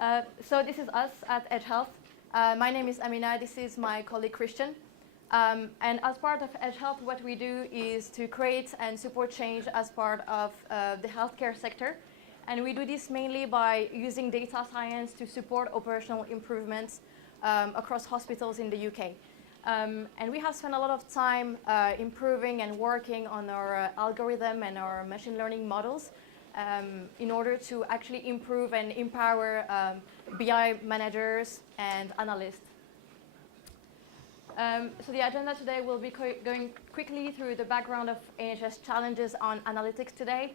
So this is us at Edge Health. My name is Amina. This is my colleague Christian. And as part of Edge Health, what we do is to create and support change as part of the healthcare sector. And we do this mainly by using data science to support operational improvements across hospitals in the UK. And we have spent a lot of time improving and working on our algorithm and our machine learning models in order to actually improve and empower BI managers and analysts. So the agenda today will be going quickly through the background of NHS challenges on analytics today.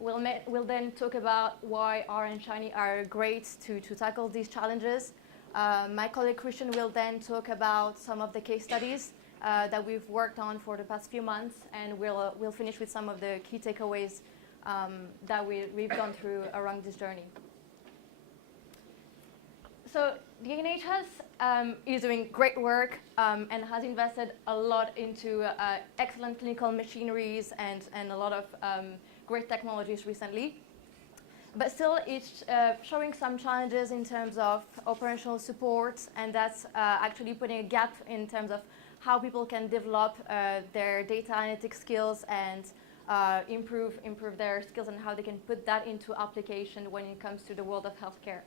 We'll then talk about why R and Shiny are great to tackle these challenges. My colleague Christian will then talk about some of the case studies that we've worked on for the past few months, and we'll finish with some of the key takeaways that we've gone through around this journey. So the NHS is doing great work and has invested a lot into excellent clinical machineries and a lot of great technologies recently. But still, it's showing some challenges in terms of operational support, and that's actually putting a gap in terms of how people can develop their data analytics skills and improve their skills and how they can put that into application when it comes to the world of healthcare.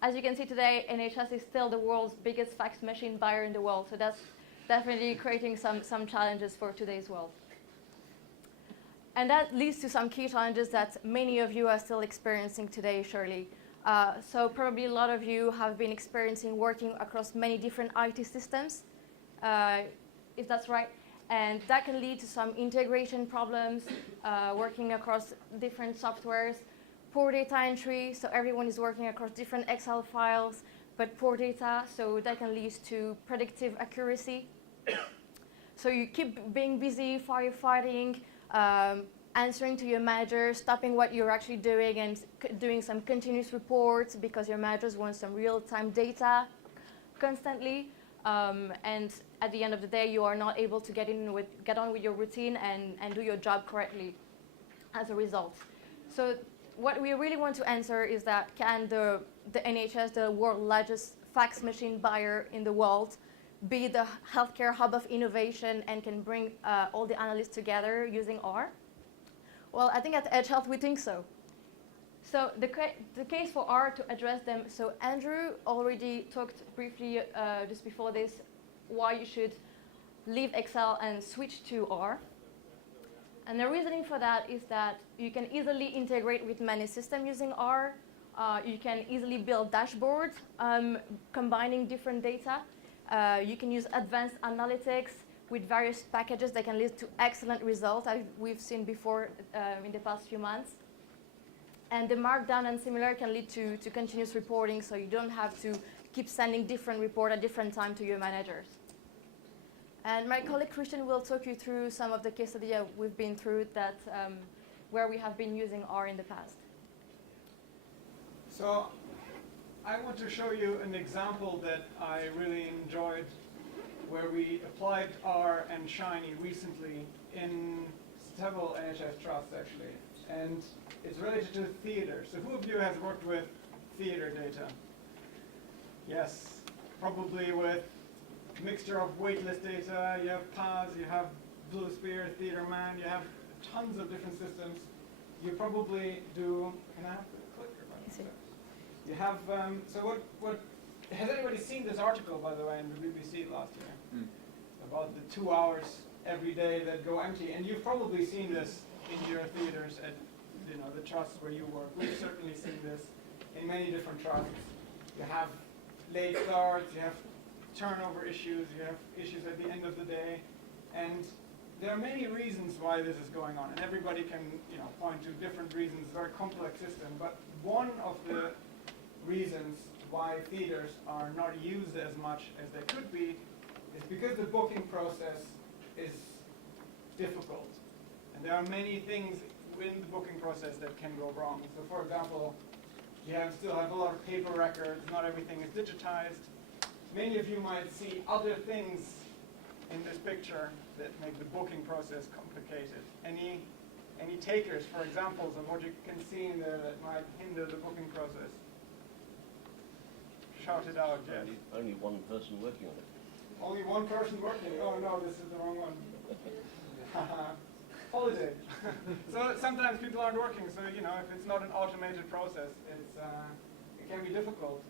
As you can see today, NHS is still the world's biggest fax machine buyer in the world, so that's definitely creating some challenges for today's world. And that leads to some key challenges that many of you are still experiencing today, surely. So probably a lot of you have been experiencing working across many different IT systems, if that's right. And that can lead to some integration problems, working across different softwares, poor data entry, so everyone is working across different Excel files, but poor data, so that can lead to predictive accuracy. So you keep being busy firefighting, answering to your manager, stopping what you're actually doing and doing some continuous reports because your managers want some real-time data constantly. And at the end of the day, you are not able to get on with your routine and do your job correctly as a result. So what we really want to answer is that can the NHS, the world's largest fax machine buyer in the world, be the healthcare hub of innovation and can bring all the analysts together using R? Well, I think at Edge Health we think so. So the case for R to address them, so Andrew already talked briefly just before this why you should leave Excel and switch to R. And the reasoning for that is that you can easily integrate with many systems using R. You can easily build dashboards combining different data. You can use advanced analytics with various packages that can lead to excellent results, as we've seen before in the past few months. And the markdown and similar can lead to continuous reporting, so you don't have to keep sending different reports at different time to your managers. And my colleague Christian will talk you through some of the case studies we've been through that where we have been using R in the past. So I want to show you an example that I really enjoyed where we applied R and Shiny recently in several NHS trusts actually. And it's related to theatre. So who of you has worked with theatre data? Yes, probably with a mixture of waitlist data, you have PAS, you have Blue Spear, Theatre Man, you have tons of different systems. You probably do, can I have the clicker button? You have, so what, has anybody seen this article, by the way, in the BBC last year? About the 2 hours every day that go empty. And you've probably seen this in your theatres at the trusts where you work. We've certainly seen this in many different trusts. You have late starts, you have turnover issues, you have issues at the end of the day. And there are many reasons why this is going on. And everybody can point to different reasons. It's a very complex system. But one of the reasons why theatres are not used as much as they could be is because the booking process is difficult. And there are many things in the booking process that can go wrong. So for example, you still have a lot of paper records, not everything is digitized. Many of you might see other things in this picture that make the booking process complicated. Any Any takers for examples of what you can see in there that might hinder the booking process? Shout it out, yes. Only one person working on it. Only one person working. Oh no, this is the wrong one. Holiday. So sometimes people aren't working, so if it's not an automated process, it can be difficult.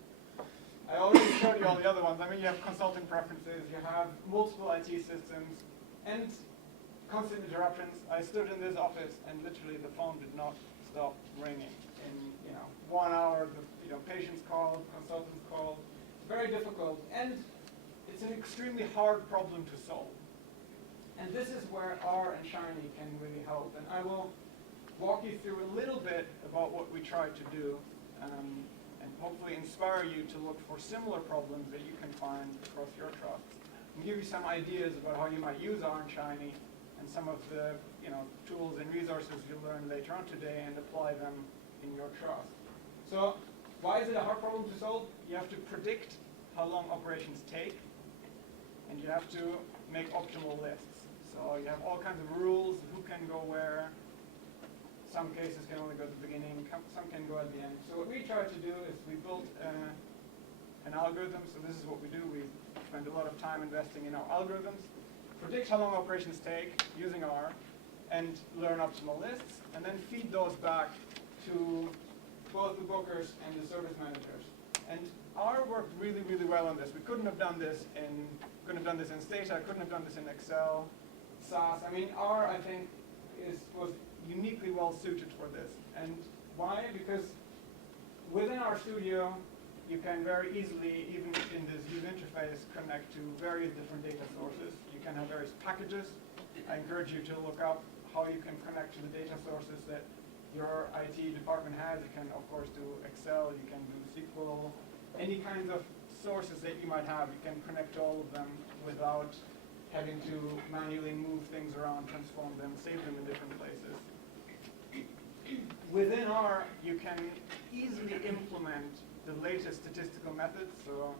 I already showed you all the other ones. I mean, you have consulting preferences, you have multiple IT systems, and constant interruptions. I stood in this office and literally the phone did not stop ringing. In 1 hour, the patients called, consultants called. It's very difficult, and it's an extremely hard problem to solve. And this is where R and Shiny can really help. And I will walk you through a little bit about what we try to do, and hopefully inspire you to look for similar problems that you can find across your trusts, and give you some ideas about how you might use R and Shiny and some of the tools and resources you'll learn later on today and apply them in your trust. So why is it a hard problem to solve? You have to predict how long operations take, and you have to make optimal lists. So you have all kinds of rules, who can go where. Some cases can only go at the beginning, some can go at the end. So what we try to do is we built an algorithm. So this is what we do. We spend a lot of time investing in our algorithms, predict how long operations take using R, and learn optimal lists, and then feed those back to both the bookers and the service managers. And R worked really, really well on this. We couldn't have done this in Stata, couldn't have done this in Excel, SAS. I mean, R, I think, was uniquely well suited for this. And why? Because within our studio, you can very easily, even in this user interface, connect to various different data sources. You can have various packages. I encourage you to look up how you can connect to the data sources that your IT department has. You can, of course, do Excel, you can do SQL, any kinds of sources that you might have. You can connect to all of them without having to manually move things around, transform them, save them in different places. Within R, you can easily implement the latest statistical methods. So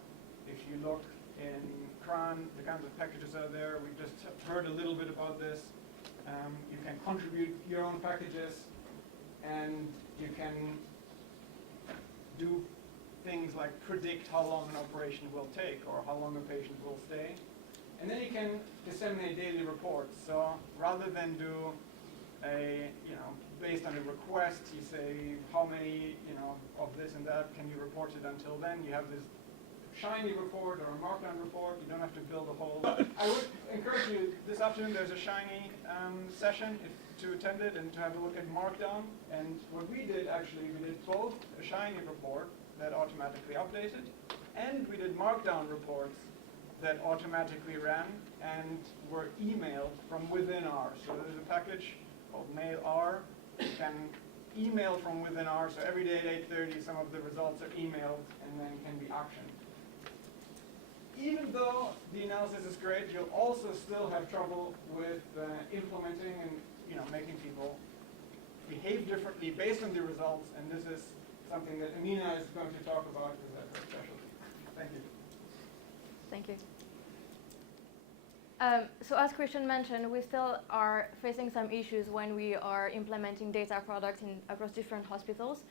if you look in CRAN, the kinds of packages are there. We just heard a little bit about this. You can contribute your own packages, and you can do things like predict how long an operation will take or how long a patient will stay. And then you can disseminate daily reports. So rather than do based on a request, you say how many, of this and that can you report it until then. You have this Shiny report or a Markdown report. You don't have to build a whole. I would encourage you this afternoon. There's a Shiny session to attend it and to have a look at Markdown. And what we did actually, we did both a Shiny report that automatically updated, and we did Markdown reports that automatically ran and were emailed from within R. So there's a package called Mail R. You can email from within R. So every day at 8:30, some of the results are emailed and then can be actioned. Even though the analysis is great, you'll also still have trouble with implementing and making people behave differently based on the results. And this is something that Amina is going to talk about because that's her specialty. Thank you. Thank you. So as Christian mentioned, we still are facing some issues when we are implementing data products across different hospitals.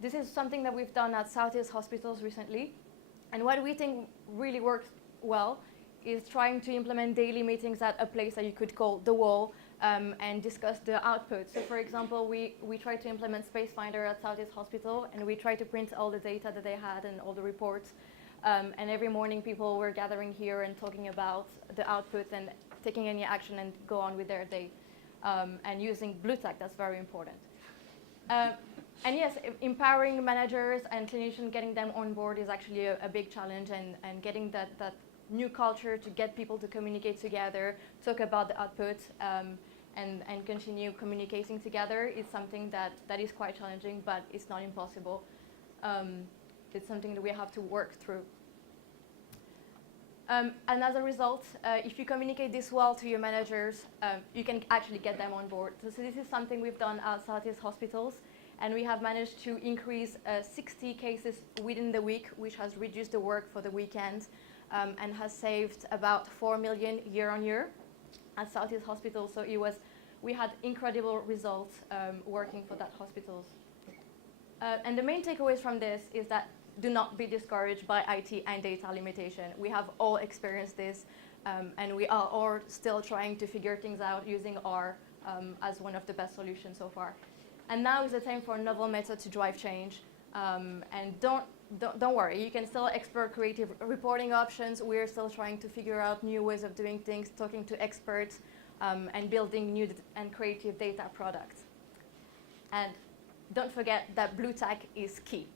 This is something that we've done at Southeast Hospitals recently. And what we think really works well is trying to implement daily meetings at a place that you could call the wall and discuss the output. So for example, we tried to implement Space Finder at Southeast Hospital, and we tried to print all the data that they had and all the reports. And every morning people were gathering here and talking about the outputs and taking any action and go on with their day. And using BlueTack, that's very important. And yes, empowering managers and clinicians, getting them on board is actually a big challenge, and getting that new culture to get people to communicate together, talk about the outputs, and continue communicating together is something that is quite challenging, but it's not impossible. It's something that we have to work through. And as a result, if you communicate this well to your managers, you can actually get them on board. So this is something we've done at Southeast Hospitals, and we have managed to increase 60 cases within the week, which has reduced the work for the weekend, and has saved about 4 million year on year at Southeast Hospital. So it was we had incredible results working for that hospitals. And the main takeaways from this is that do not be discouraged by IT and data limitation. We have all experienced this, and we are all still trying to figure things out using R as one of the best solutions so far. And now is the time for a novel method to drive change. And don't worry, you can still explore creative reporting options. We're still trying to figure out new ways of doing things, talking to experts, and building new and creative data products. And don't forget that blue tack is key.